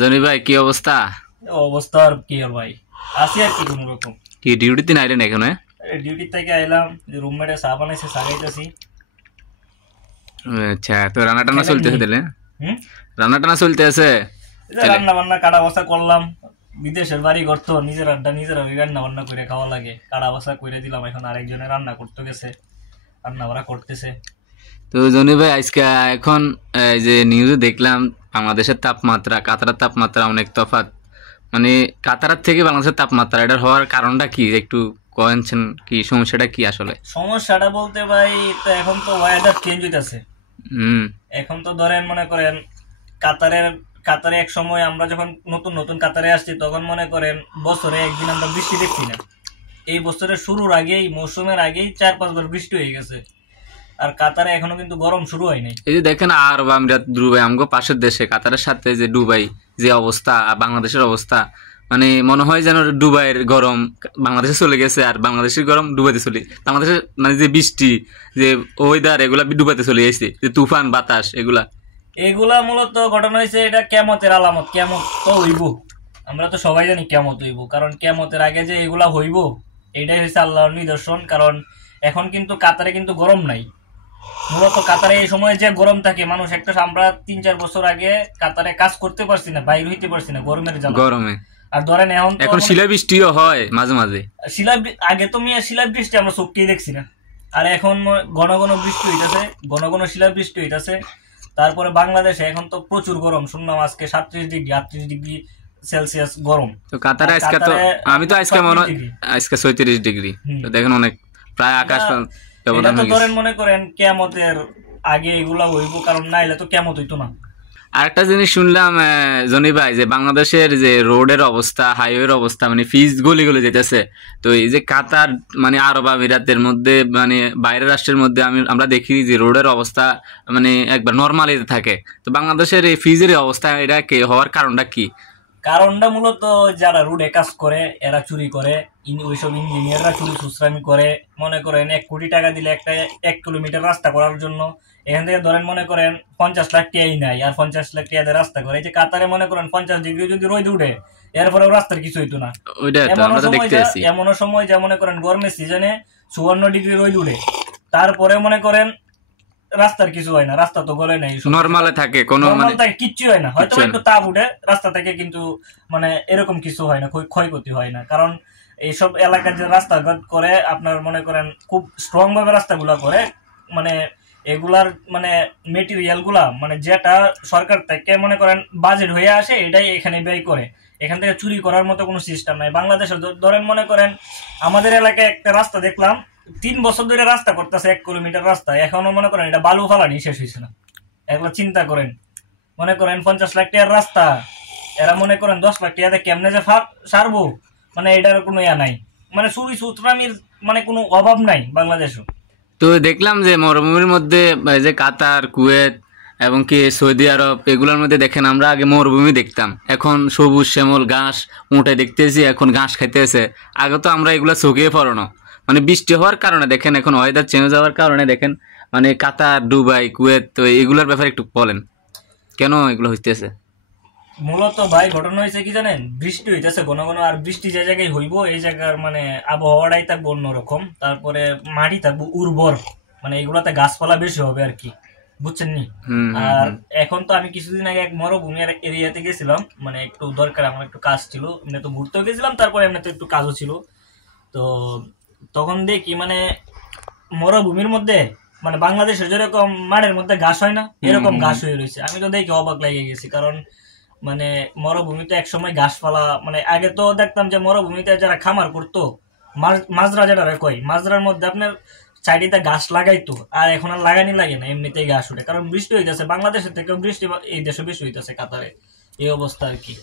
Johnny ভাই কি অবস্থা? অবস্থা আর কি আর ভাই, আছি আর কি কোন রকম। কি ডিউটিতে নাইলেন এখন? ডিউটি থেকে আইলাম, রুমমেটে চা বানাইছে, চা খাইতেছি। আচ্ছা, তো রান্না টান্না চলতেছে তাহলে? হুম, রান্না টান্না চলতে আছে? রান্না বান্না কাটা বসা করলাম। বিদেশের বাড়ি করতো, নিজের আড্ডা নিজের রান্না বান্না করে খাওয়া লাগে। কাটা বসা করে দিলাম, এখন আরেকজনে রান্না করতে গেছে, রান্না বান্না করতেছে। তো জনি ভাই আজকে এখন এই যে নিউজে দেখলাম বাংলাদেশের তাপমাত্রা কাতারের তাপমাত্রা অনেক তফাৎ। মানে কাতারের থেকে বাংলাদেশের তাপমাত্রা এটার হওয়ার কারণটা কি একটু কয়েনছেন? কি সমস্যাটা কি আসলে? সমস্যাটা বলতে ভাই, তো এখন তো ওয়েদার চেঞ্জ হইতাছে। হুম। এখন তো ধরেন মনে করেন কাতারের কাতারে এক সময় আমরা যখন নতুন নতুন কাতারে আসছি, তখন মনে করেন বছরে একদিন আমরা বৃষ্টি দেখছি না। এই বছরের শুরুর আগেই, মৌসুমের আগেই 4-5 বার বৃষ্টি হয়ে গেছে। আর কাতারে এখনো কিন্তু গরম শুরু হয় নাই। এই যে দেখেন আরব আমিরাত, দুবাই, আমগো পাশের দেশে কাতারের সাথে যে দুবাই যে অবস্থা আর বাংলাদেশের অবস্থা, মানে মনে হয় যেন দুবাইয়ের গরম বাংলাদেশে চলে গেছে আর বাংলাদেশের গরম দুবাইতে চলে, বাংলাদেশের মানে যে বৃষ্টি যে ওয়েদার এগুলা দুবাইতে চলে গেছে, যে তুফান বাতাস এগুলা এগুলা মূলত ঘটনা হয়েছে, এটা কেমতের আলামত। কেমত তো হইব, আমরা তো সবাই জানি কেমত হইব, কারণ কেমতের আগে যে এগুলা হইব এটাই হচ্ছে আল্লাহর নিদর্শন। কারণ এখন কিন্তু কাতারে কিন্তু গরম নাই। মূলত কাতারে এই সময় যে গরম থাকে, মানুষ একটা, আমরা 3-4 বছর আগে কাতারে কাজ করতে পারছি না, বাইরে হইতে পারছি না গরমের জ্বালা, গরমে। আর ধরেন এখন শিলা বৃষ্টিও হয় মাঝে মাঝে। আগে তো মিয়া শিলা বৃষ্টি আমরা চোখকেই দেখছি না, আর এখন ঘন ঘন বৃষ্টি হইতাছে, ঘন ঘন শিলা বৃষ্টি হইতাছে। তারপরে বাংলাদেশে এখন তো প্রচুর গরম, শুনলাম আজকে 37 ডিগ্রি 38 ডিগ্রি সেলসিয়াস গরম। তো কাতারে আজকে তো আমি তো আজকে মনে আজকে 36 ডিগ্রি, তো দেখেন অনেক প্রায় আকাশ এটা তো ধরেন মনে করেন কেয়ামতের আগে এগুলা হইব, কারণ না এলে তো কেয়ামত হইতো না। আরেকটা জিনিস শুনলাম জনি ভাই, যে বাংলাদেশের যে রোডের অবস্থা, হাইওয়ের অবস্থা, মানে ফিজ গলি গলি যেতেছে। তো এই যে কাতার মানে আরব আমিরাতের মধ্যে, মানে বাইরের রাষ্ট্রের মধ্যে আমরা দেখি যে রোডের অবস্থা মানে একবার নর্মালিতে থাকে। তো বাংলাদেশের এই ফিজের অবস্থা এটা কি হওয়ার কারণটা কি? কারণটা মূলত যারা রোডে কাজ করে এরা চুরি করে, ওইসব ইঞ্জিনিয়াররা চুরি সুশ্রামি করে। মনে করেন 1 কোটি টাকা দিলে একটা 1 কিলোমিটার রাস্তা করার জন্য, এখান থেকে ধরেন মনে করেন 50 লাখ টাকাই নাই, আর 50 লাখ টাকা দিয়ে রাস্তা করে। এই যে কাতারে মনে করেন 50 ডিগ্রি যদি রোদ উঠে, এরপরেও রাস্তার কিছু হইতো না। এমনও সময় যা মনে করেন গরমের সিজনে 54 ডিগ্রি রোদ উঠে, তারপরে মনে করেন রাস্তার কিছু হয় না, রাস্তা তো গলে নাই, নরমালে থাকে, কোনো মানে কিচ্ছু হয় না। হয়তো একটু তাপ উঠে রাস্তা থেকে, কিন্তু মানে এরকম কিছু হয় না, ক্ষয়ক্ষতি হয় না। কারণ এইসব এলাকার যে রাস্তাঘাট করে আপনার মনে করেন খুব স্ট্রং ভাবে রাস্তাগুলা করে, মানে এগুলার মানে মেটেরিয়াল গুলা মানে যেটা সরকার থেকে মনে করেন বাজেট হয়ে আসে, এটাই এখানে ব্যয় করে। এখান থেকে চুরি করার মতো কোনো সিস্টেম নাই। বাংলাদেশে ধরেন মনে করেন আমাদের এলাকায় একটা রাস্তা দেখলাম, 3 বছর ধরে রাস্তা করতেছে, 1 কিলোমিটার রাস্তা, এখনো মনে করেন এটা বালু ফালানি শেষ হয়েছে না। এগুলো চিন্তা করেন, মনে করেন 50 লাখ টাকার রাস্তা, এরা মনে করেন 10 লাখ টাকাতে কেমনে যে সারবো, মানে এটার কোনো ইয়া নাই। মানে চুরি সুতরামির মানে কোনো অভাব নাই বাংলাদেশও। তো দেখলাম যে মরুভূমির মধ্যে যে কাতার, কুয়েত এবং কি সৌদি আরব, এগুলোর মধ্যে দেখেন আমরা আগে মরুভূমি দেখতাম, এখন সবুজ শ্যামল ঘাস উঠে দেখতেছি, এখন ঘাস খাইতেছে। আগে তো আমরা এগুলো চোখে পড়ানো, মানে বৃষ্টি হওয়ার কারণে দেখেন, এখন ওয়েদার চেঞ্জ হওয়ার কারণে দেখেন মানে কাতার, দুবাই, কুয়েত, তো এগুলোর ব্যাপারে একটু বলেন কেন এগুলো হইতেছে? মূলত ভাই ঘটনা হয়েছে কি জানেন, বৃষ্টি হইতেছে ঘন ঘন, আর বৃষ্টি যে জায়গায় হইব এই জায়গার মানে আবহাওয়াটাই থাকবো অন্যরকম, তারপরে মাটি থাকবো উর্বর, মানে এগুলাতে গাছপালা বেশি হবে আর কি, বুঝছেন নি? আর এখন তো আমি কিছুদিন আগে এক মরুভূমি এরিয়াতে গেছিলাম, মানে একটু দরকার, আমার একটু কাজ ছিল, এমনি তো ঘুরতেও গেছিলাম, তারপরে এমনি তো একটু কাজও ছিল। তো তখন দেখি মানে মরুভূমির মধ্যে মানে বাংলাদেশের যেরকম মাঠের মধ্যে ঘাস হয় না, এরকম ঘাস হয়ে রয়েছে। আমি তো দেখি অবাক লেগে গেছি, কারণ মানে মরুভূমিতে এক সময় ঘাসপালা, মানে আগে তো দেখতাম যে মরুভূমিতে যারা খামার করতো, মাজরা যেটা কয়, মাজরার মধ্যে আপনার চারিদিকে ঘাস লাগাইতো, আর এখন আর লাগানি লাগে না, এমনিতেই ঘাস উঠে, কারণ বৃষ্টি হইতেছে। বাংলাদেশের থেকে বৃষ্টি এই দেশে বেশি হইতেছে, কাতারে এই অবস্থা আর কি।